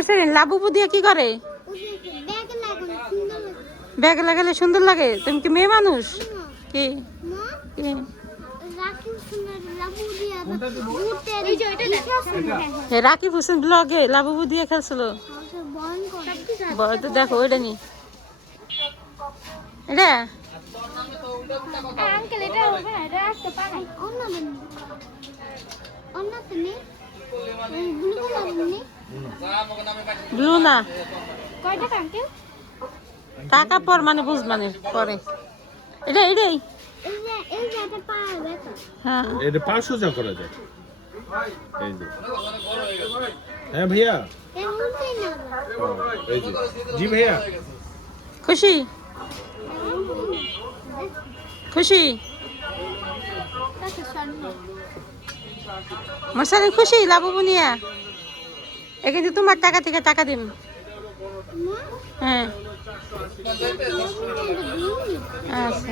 Morsalin Labubu দিয়ে কি করে? ব্যাগে লাগালে সুন্দর লাগে। তুমি কি মেয়ে মানুষ? কি কি রাকিব হোসেন ব্লগে লাবুবু দিয়ে খেলছিল। বড় তো দেখো ওইটা নি এটা ব্লু না টাকা পর মানে বুঝ মানে পরে এটা এটাই হ্যাঁ এটা 500 যা করা যায় এই যে হ্যাঁ भैया এই যে জি भैया খুশি খুশি মোরসালিন খুশি লাবুবু নিয়া এখানে তোমার টাকা থেকে টাকা দিম হ্যাঁ আচ্ছা